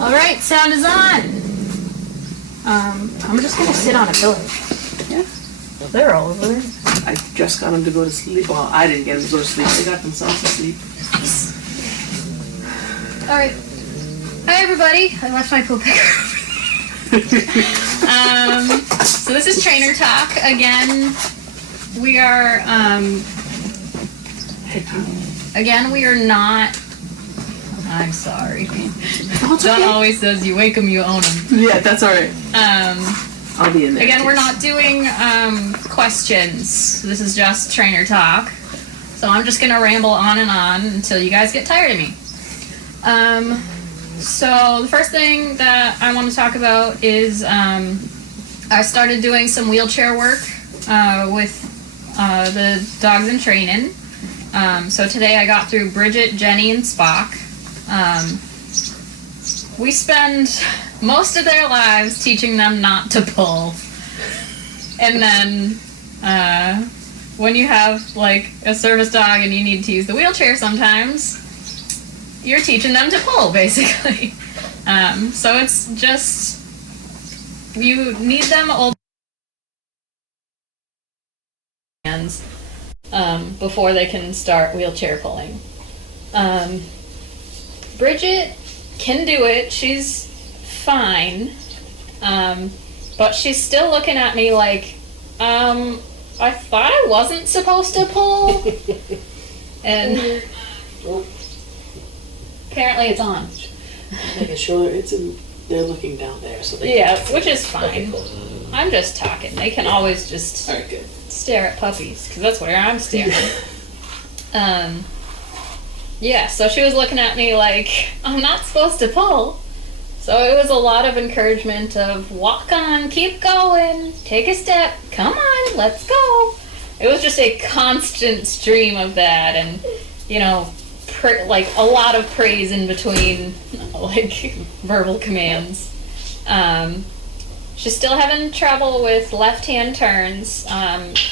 All right, sound is on. I'm just gonna sit on a pillow. Yeah. They're all over there. I just got them to go to sleep. Well, I didn't get them to go to sleep. They got themselves to sleep. Nice. All right. Hi, everybody. I left my poop picker. So this is Trainer Talk again. We are we are not. I'm sorry. John always says, "You wake 'em, you own 'em." Yeah, that's all right. I'll be in there. Again, we're not doing questions. This is just Trainer Talk. So I'm just gonna ramble on and on until you guys get tired of me. So the first thing that I want to talk about is I started doing some wheelchair work with the dogs in training. So today I got through Bridget, Jenny, and Spock. We spend most of their lives teaching them not to pull. And then when you have like a service dog and you need to use the wheelchair sometimes, you're teaching them to pull, basically. So it's just, you need them old hands before they can start wheelchair pulling. Bridget can do it. She's fine. But she's still looking at me like, I thought I wasn't supposed to pull. And apparently it's on. Making sure it's in, they're looking down there, so they which is fine. I'm just talking. They can always just stare at puppies, because that's where I'm staring. So she was looking at me like, I'm not supposed to pull. So it was a lot of encouragement of walk on, keep going, take a step, come on, let's go. It was just a constant stream of that, and, you know, like a lot of praise in between, like verbal commands. She's still having trouble with left-hand turns.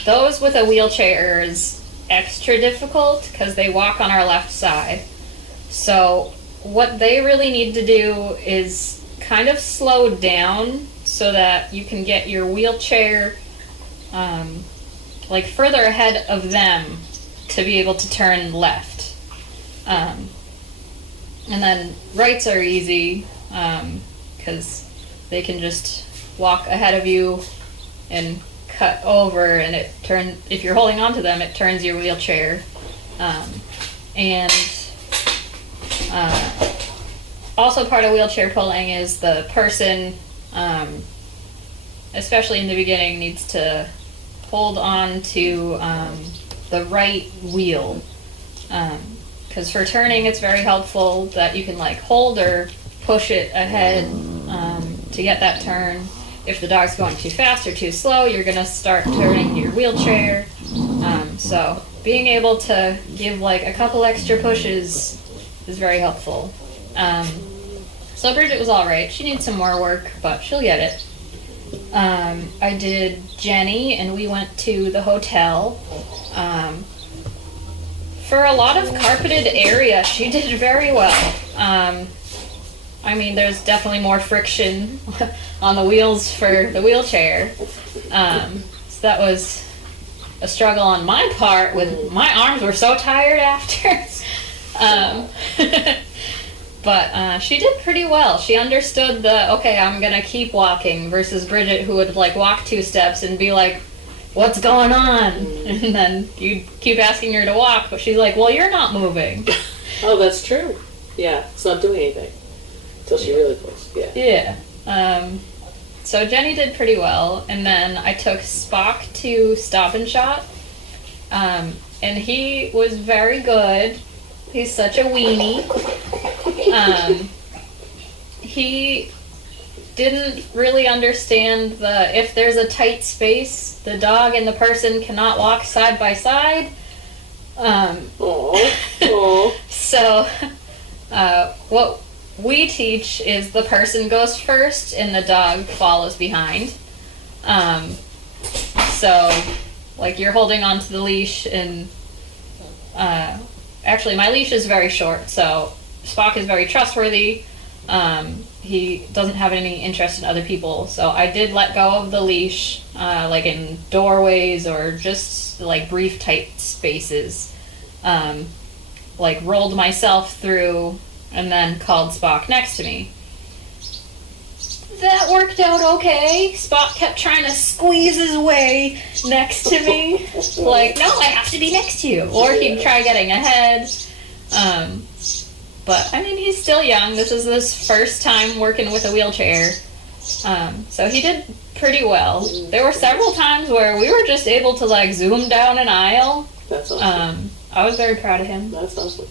Those with a wheelchair is extra difficult because they walk on our left side. So what they really need to do is kind of slow down so that you can get your wheelchair like further ahead of them to be able to turn left. And then rights are easy because they can just walk ahead of you and cut over, and if you're holding on to them, it turns your wheelchair. Also part of wheelchair pulling is the person, especially in the beginning, needs to hold on to the right wheel. Because for turning, it's very helpful that you can like hold or push it ahead to get that turn. If the dog's going too fast or too slow, you're going to start turning your wheelchair. So being able to give like a couple extra pushes is very helpful. So Bridget was all right. She needs some more work, but she'll get it. I did Jenny, and we went to the hotel. For a lot of carpeted area, she did very well. I mean, there's definitely more friction on the wheels for the wheelchair. So that was a struggle on my part. With my arms were so tired after. But she did pretty well. She understood okay, I'm gonna keep walking, versus Bridget, who would like walk 2 steps and be like, what's going on? And then you keep asking her to walk, but she's like, well, you're not moving. Oh, that's true. Yeah, it's not doing anything until she really pulls. Yeah. So Jenny did pretty well, and then I took Spock to Stop and Shop, and he was very good. He's such a weenie. He didn't really understand if there's a tight space, the dog and the person cannot walk side by side. So what we teach is the person goes first and the dog follows behind. So like you're holding onto the leash, and actually my leash is very short, so Spock is very trustworthy. He doesn't have any interest in other people, so I did let go of the leash, like in doorways or just like brief tight spaces. Like rolled myself through and then called Spock next to me. That worked out okay. Spock kept trying to squeeze his way next to me. Like, no, I have to be next to you. Or he'd try getting ahead. But, I mean, he's still young. This is his first time working with a wheelchair. So he did pretty well. There were several times where we were just able to, like, zoom down an aisle. That's awesome. I was very proud of him. That's awesome.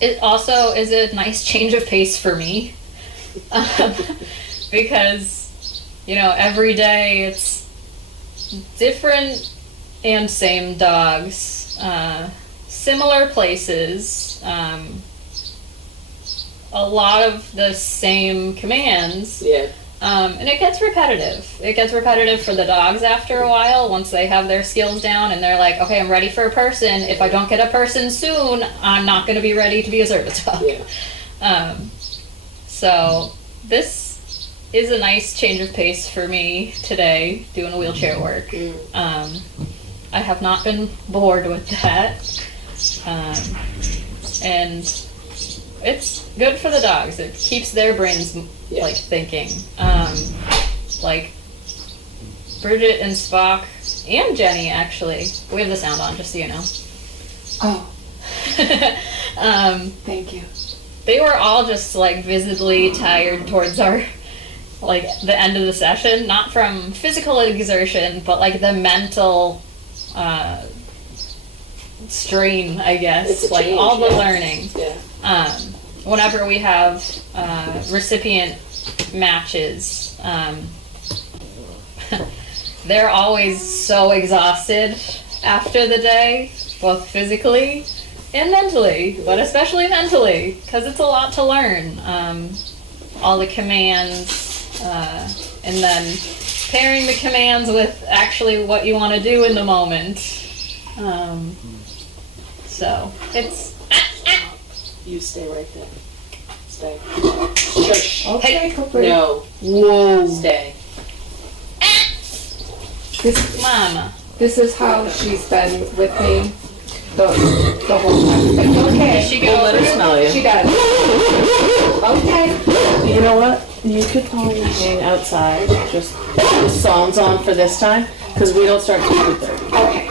It also is a nice change of pace for me. Because, you know, every day it's different and same dogs, similar places, a lot of the same commands. Yeah. And it gets repetitive. It gets repetitive for the dogs after a while, once they have their skills down and they're like, okay, I'm ready for a person. If I don't get a person soon, I'm not going to be ready to be a service dog. Yeah. So this is a nice change of pace for me today, doing wheelchair work. I have not been bored with that. And it's good for the dogs. It keeps their brains like thinking. Like Bridget and Spock and Jenny, actually. We have the sound on, just so you know. Oh. Thank you. They were all just like visibly tired towards our, like, the end of the session, not from physical exertion, but like the mental strain, I guess. It's a like change, all the learning. Yeah. Whenever we have recipient matches, they're always so exhausted after the day, both physically and mentally, but especially mentally, because it's a lot to learn. All the commands, and then pairing the commands with actually what you want to do in the moment. So it's... You stay right there. Stay. Shush. Okay, No. Whoa. Stay. Mama. This is how she's been with me the whole time. Like, okay. She go Let her smell you. She does. Okay. You know what? You could probably hang outside. Just the song's on for this time, because we don't start till 2:30. Okay.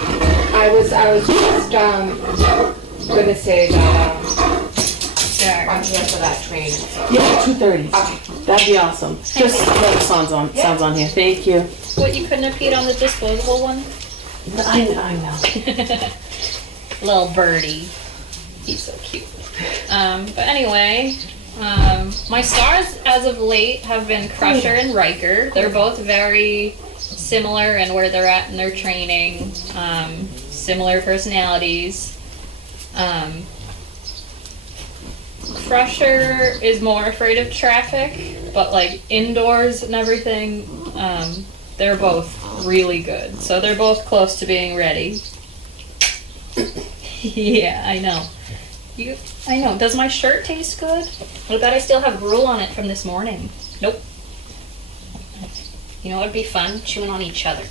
I was just gonna say that I'm here for that training. So. Yeah, 2:30. Okay. That'd be awesome. Just let the songs on. Sounds on here. Thank you. What, you couldn't have peed on the disposable one? I know. Little birdie. He's so cute. But anyway, my stars as of late have been Crusher and Riker. They're both very similar in where they're at in their training. Similar personalities. Crusher is more afraid of traffic, but like indoors and everything, they're both really good. So they're both close to being ready. Yeah, I know. I know. Does my shirt taste good? I bet I still have gruel on it from this morning. Nope. You know what would be fun? Chewing on each other.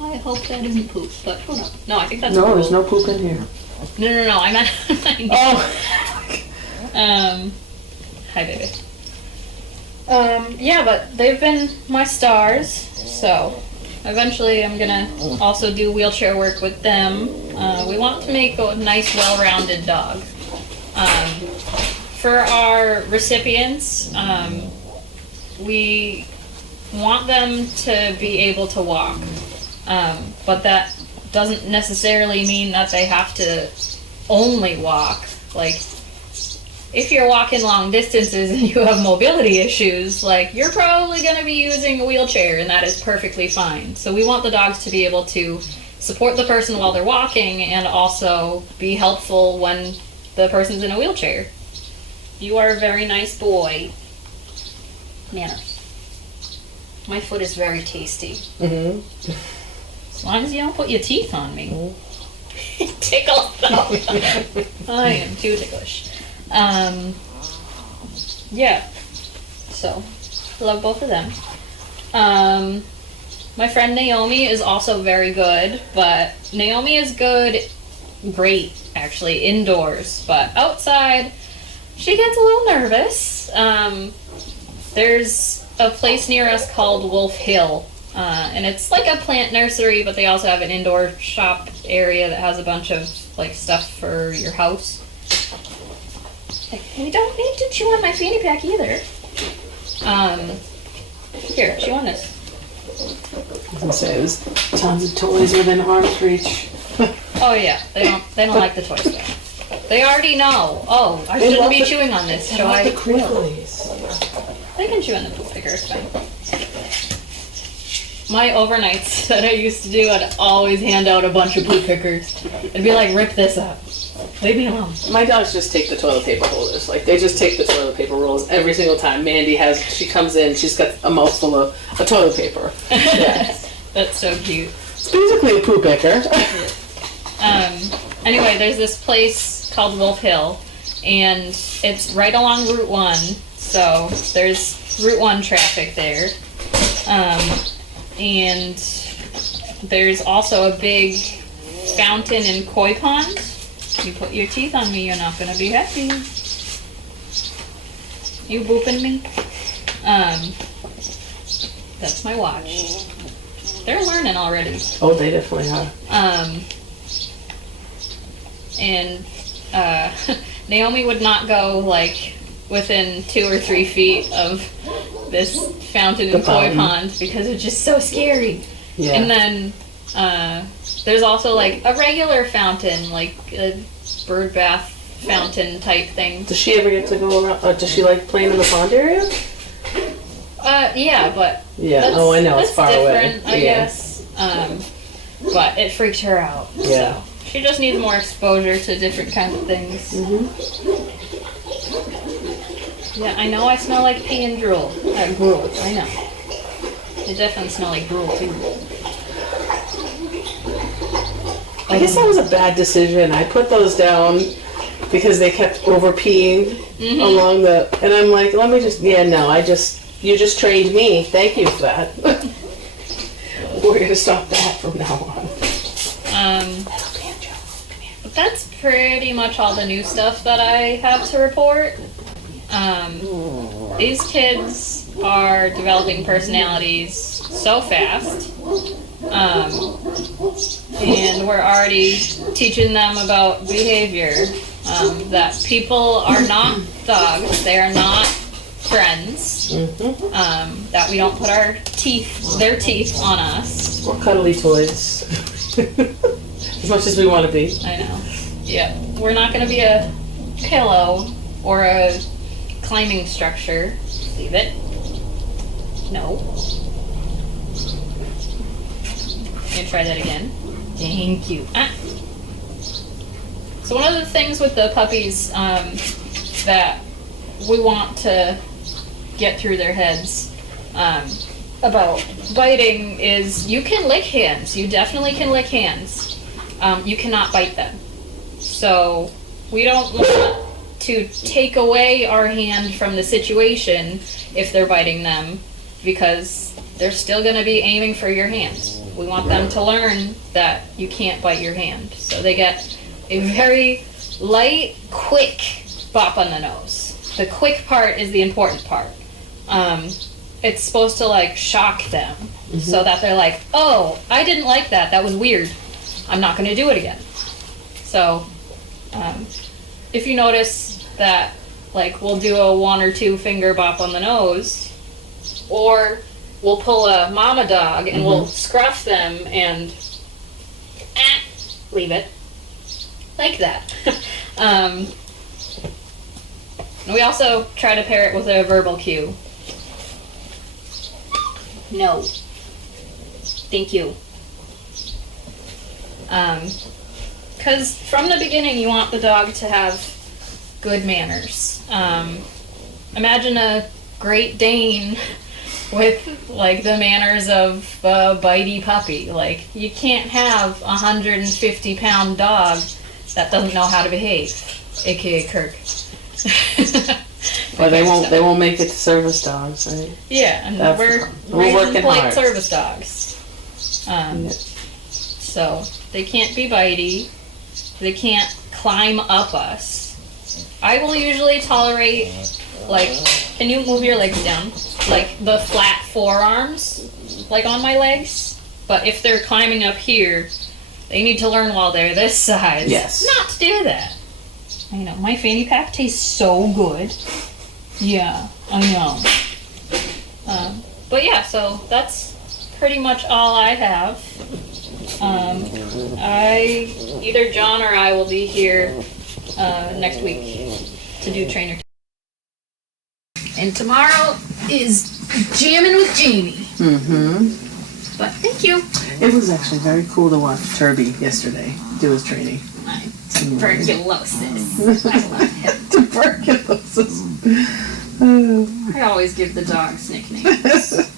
I hope that isn't poop, but who knows? No, I think that's No, gruel. there's no poop in here. No, I meant... Oh. Hi, baby. Yeah, but they've been my stars, so eventually I'm gonna also do wheelchair work with them. We want to make a nice, well-rounded dog. For our recipients, we want them to be able to walk, but that doesn't necessarily mean that they have to only walk. Like, if you're walking long distances and you have mobility issues, like, you're probably going to be using a wheelchair, and that is perfectly fine. So we want the dogs to be able to support the person while they're walking and also be helpful when the person's in a wheelchair. You are a very nice boy. Manners. My foot is very tasty. Mm-hmm. As long as you don't put your teeth on me. tickles though. I am too ticklish. Yeah. So, love both of them. My friend Naomi is also very good, but Naomi is great actually, indoors, but outside, she gets a little nervous. There's a place near us called Wolf Hill, and it's like a plant nursery, but they also have an indoor shop area that has a bunch of like stuff for your house. You don't need to chew on my fanny pack either. Here, chew on this. I was gonna say, there's tons of toys within arm's reach. Oh yeah, they don't like the toys though. They already know. Oh, I shouldn't be chewing on this, so I will. They can chew on the poop picker, it's fine. My overnights that I used to do, I'd always hand out a bunch of poop pickers. I'd be like, rip this up. Leave me alone. My dogs just take the toilet paper holders. Like, they just take the toilet paper rolls every single time. Mandy she comes in, she's got a mouthful of toilet paper. Yes. That's so cute. It's basically a poop picker. Anyway, there's this place called Wolf Hill, and it's right along Route 1, so there's Route 1 traffic there. And there's also a big fountain and koi pond. You put your teeth on me, you're not gonna be happy. You booping me? That's my watch. They're learning already. Oh, they definitely are. And Naomi would not go like within 2 or 3 feet of this fountain and koi pond because it's just so scary. Yeah. And then there's also like a regular fountain, like a bird bath fountain type thing. Does she ever get to go around? Does she like playing in the pond area? Yeah, but yeah. Oh, I know, it's far away. I guess. But it freaked her out. Yeah. So she just needs more exposure to different kinds of things. Yeah, I know I smell like pee and drool. Gruel, I know. They definitely smell like gruel too. I guess that was a bad decision. I put those down because they kept over peeing along the, and I'm like, let me just, you just trained me. Thank you for that. We're gonna stop that from now on. But that's pretty much all the new stuff that I have to report. These kids are developing personalities so fast. And we're already teaching them about behavior, that people are not dogs, they are not friends, that we don't put their teeth on us. Or cuddly toys. As much as we want to be. I know. Yeah. We're not going to be a pillow or a climbing structure. Leave it. No. Gonna try that again. Thank you. So one of the things with the puppies that we want to get through their heads about biting is you can lick hands. You definitely can lick hands. You cannot bite them. So we don't want to take away our hand from the situation if they're biting them, because they're still going to be aiming for your hand. We want them to learn that you can't bite your hand. So they get a very light, quick bop on the nose. The quick part is the important part. It's supposed to like shock them so that they're like, oh, I didn't like that. That was weird. I'm not going to do it again. So if you notice that, like, we'll do a 1 or 2 finger bop on the nose, or we'll pull a mama dog and we'll scruff them and leave it like that. We also try to pair it with a verbal cue. No. Thank you. Because from the beginning you want the dog to have good manners. Imagine a Great Dane with like the manners of a bitey puppy. Like, you can't have a 150-pound dog that doesn't know how to behave, aka Kirk. Or they won't make it to service dogs, right? Yeah, and That's we're working raising polite hard. service dogs. Yeah. So they can't be bitey. They can't climb up us. I will usually tolerate, like, can you move your legs down? Like the flat forearms, like on my legs. But if they're climbing up here, they need to learn while they're this size. Yes. Not to do that. I know, my fanny pack tastes so good. Yeah, I know. But yeah, so that's pretty much all I have. Either John or I will be here next week to do trainer. And tomorrow is jamming with Jamie. Mm-hmm. But thank you. It was actually very cool to watch Turby yesterday do his training. Tuberculosis. I love him. Tuberculosis. I always give the dogs nicknames.